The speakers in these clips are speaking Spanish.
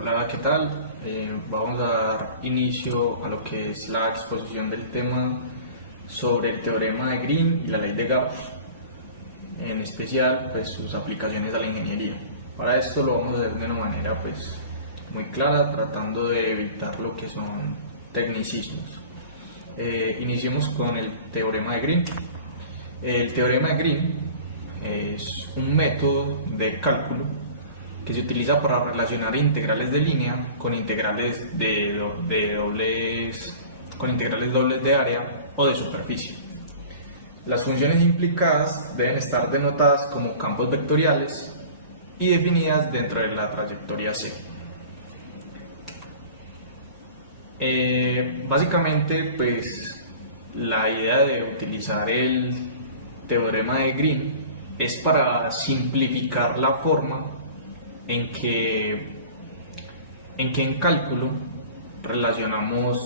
Hola, ¿qué tal? Vamos a dar inicio a lo que es la exposición del tema sobre el teorema de Green y la ley de Gauss, en especial pues, sus aplicaciones a la ingeniería. Para esto lo vamos a hacer de una manera pues, muy clara, tratando de evitar lo que son tecnicismos. Iniciemos con el teorema de Green. El teorema de Green es un método de cálculo que se utiliza para relacionar integrales de línea con integrales con integrales dobles de área o de superficie. Las funciones implicadas deben estar denotadas como campos vectoriales y definidas dentro de la trayectoria C. Básicamente, pues la idea de utilizar el teorema de Green es para simplificar la forma en que en cálculo relacionamos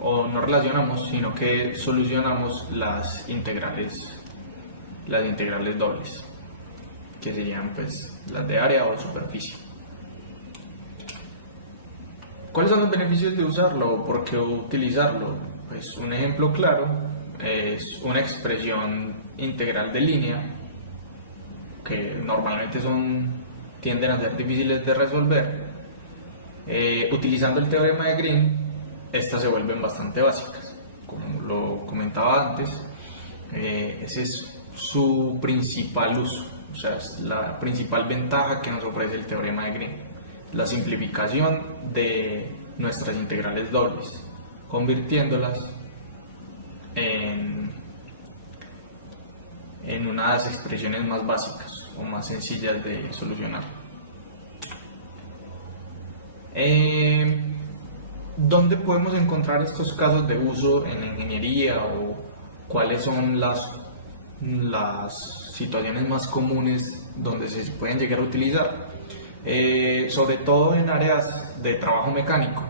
o no relacionamos, sino que solucionamos las integrales dobles, que serían pues las de área o superficie. ¿Cuáles son los beneficios de usarlo? ¿Por qué utilizarlo? Pues un ejemplo claro es una expresión integral de línea que normalmente tienden a ser difíciles de resolver. Utilizando el teorema de Green, estas se vuelven bastante básicas. Como lo comentaba antes, ese es su principal uso, o sea, es la principal ventaja que nos ofrece el teorema de Green, la simplificación de nuestras integrales dobles, convirtiéndolas en unas expresiones más básicas o más sencillas de solucionar. ¿Dónde podemos encontrar estos casos de uso en la ingeniería o cuáles son las situaciones más comunes donde se pueden llegar a utilizar? Sobre todo en áreas de trabajo mecánico,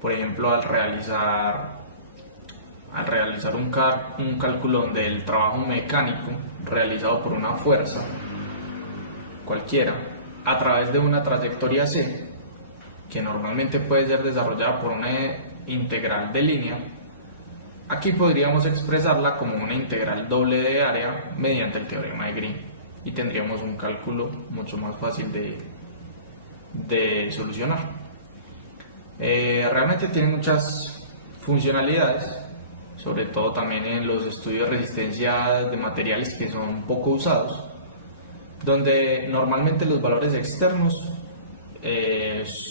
por ejemplo al realizar un cálculo donde el trabajo mecánico realizado por una fuerza cualquiera a través de una trayectoria C, que normalmente puede ser desarrollada por una integral de línea, aquí podríamos expresarla como una integral doble de área mediante el teorema de Green y tendríamos un cálculo mucho más fácil de solucionar. Realmente tiene muchas funcionalidades, sobre todo también en los estudios de resistencia de materiales que son poco usados, donde normalmente los valores externos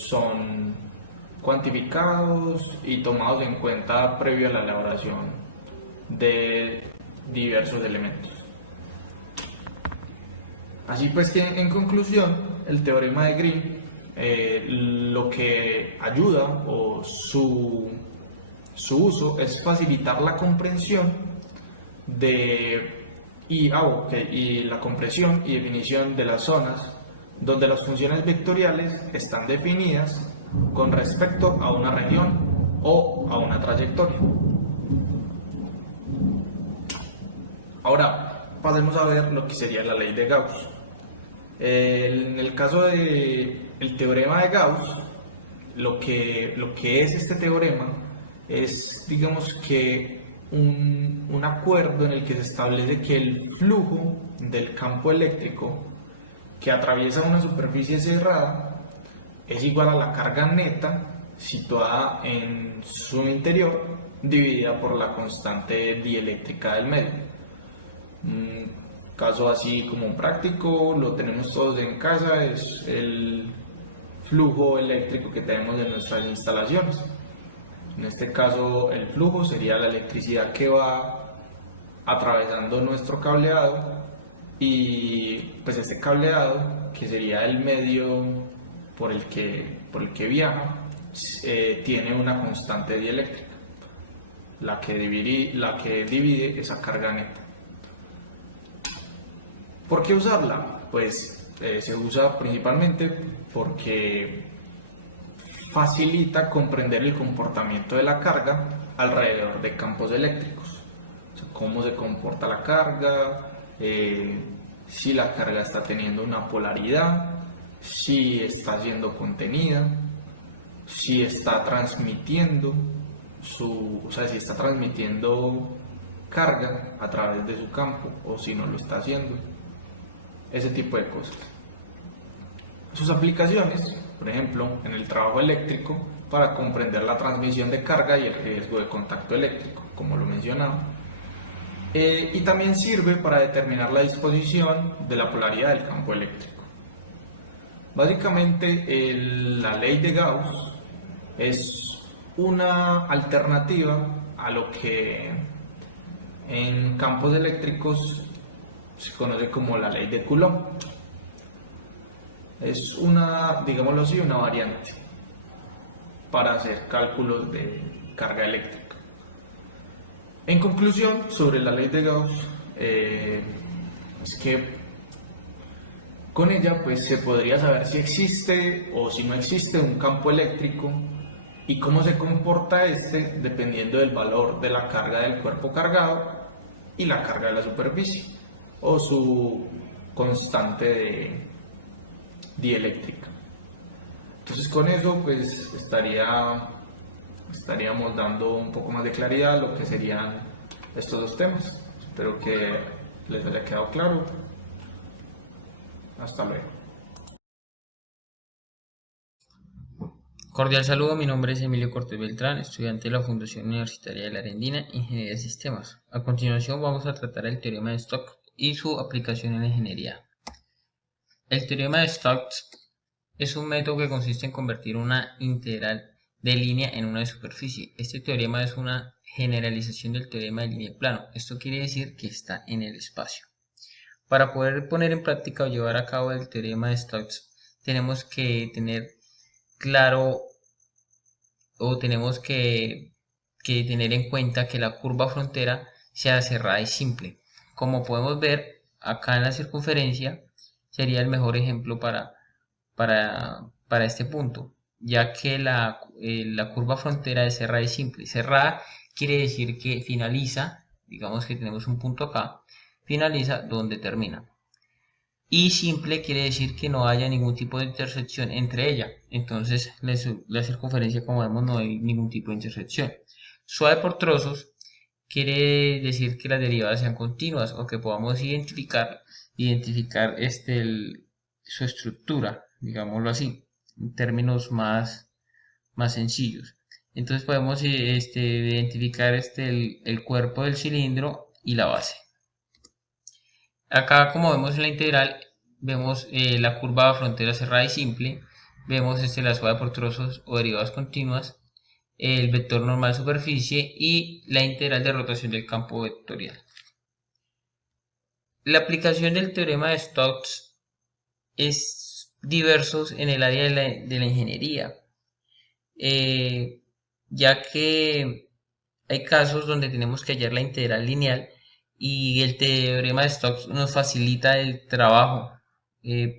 son cuantificados y tomados en cuenta previo a la elaboración de diversos elementos. Así pues que en conclusión, el teorema de Green lo que ayuda o su uso es facilitar la comprensión y la comprensión y definición de las zonas donde las funciones vectoriales están definidas con respecto a una región o a una trayectoria. Ahora pasemos a ver lo que sería la ley de Gauss. En el caso del teorema de Gauss, lo que es este teorema es, digamos que, un acuerdo en el que se establece que el flujo del campo eléctrico que atraviesa una superficie cerrada es igual a la carga neta situada en su interior dividida por la constante dieléctrica del medio. Un caso así como práctico, lo tenemos todos en casa, es el flujo eléctrico que tenemos en nuestras instalaciones. En este caso el flujo sería la electricidad que va atravesando nuestro cableado y pues este cableado, que sería el medio por el que viaja, tiene una constante dieléctrica, la que divide esa carga neta. ¿Por qué usarla? Pues se usa principalmente porque facilita comprender el comportamiento de la carga alrededor de campos eléctricos, o sea, cómo se comporta la carga, si la carga está teniendo una polaridad si está siendo contenida, si está transmitiendo o sea, si está transmitiendo carga a través de su campo o si no lo está haciendo, ese tipo de cosas. Sus aplicaciones, por ejemplo, en el trabajo eléctrico, para comprender la transmisión de carga y el riesgo de contacto eléctrico, como lo mencionaba. Y también sirve para determinar la disposición de la polaridad del campo eléctrico. Básicamente, la ley de Gauss es una alternativa a lo que en campos eléctricos se conoce como la ley de Coulomb. Es una, digámoslo así, una variante para hacer cálculos de carga eléctrica. En conclusión, sobre la ley de Gauss, es que con ella pues se podría saber si existe o si no existe un campo eléctrico y cómo se comporta este dependiendo del valor de la carga del cuerpo cargado y la carga de la superficie o su constante de dieléctrica. Entonces con eso pues estaríamos dando un poco más de claridad a lo que serían estos dos temas. Espero que les haya quedado claro. Hasta luego. Cordial saludo, mi nombre es Emilio Cortés Beltrán, estudiante de la Fundación Universitaria de la Arandina, Ingeniería de Sistemas. A continuación vamos a tratar el teorema de Stokes y su aplicación en la ingeniería. El teorema de Stokes es un método que consiste en convertir una integral de línea en una de superficie. Este teorema es una generalización del teorema de línea de plano. Esto quiere decir que está en el espacio. Para poder poner en práctica o llevar a cabo el teorema de Stokes, tenemos que tener claro o tenemos que tener en cuenta que la curva frontera sea cerrada y simple. Como podemos ver acá en la circunferencia, sería el mejor ejemplo para este punto, ya que la curva frontera es cerrada y simple. Cerrada quiere decir que finaliza, digamos que tenemos un punto acá, finaliza donde termina. Y simple quiere decir que no haya ningún tipo de intersección entre ella. Entonces la circunferencia, como vemos, no hay ningún tipo de intersección. Suave por trozos quiere decir que las derivadas sean continuas o que podamos identificar su estructura, digámoslo así, en términos más sencillos. Entonces podemos identificar el cuerpo del cilindro y la base. Acá, como vemos en la integral, vemos la curva de frontera cerrada y simple, vemos la suave por trozos o derivadas continuas, el vector normal superficie y la integral de rotación del campo vectorial. La aplicación del teorema de Stokes es diversos en el área de la ingeniería, ya que hay casos donde tenemos que hallar la integral lineal y el teorema de Stokes nos facilita el trabajo,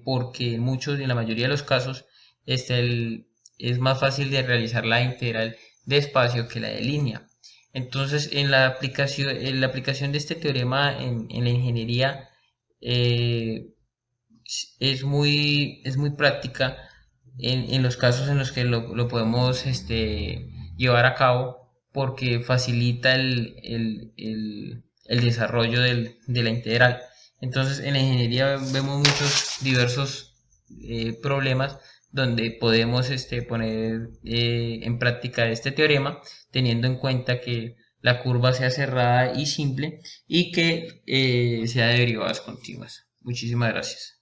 porque en la mayoría de los casos es más fácil de realizar la integral de espacio que la de línea. Entonces en la aplicación de este teorema en la ingeniería es muy práctica en los casos en los que lo podemos llevar a cabo, porque facilita el desarrollo de la integral. Entonces en la ingeniería vemos muchos diversos problemas donde podemos poner en práctica este teorema, teniendo en cuenta que la curva sea cerrada y simple y que sea de derivadas continuas. Muchísimas gracias.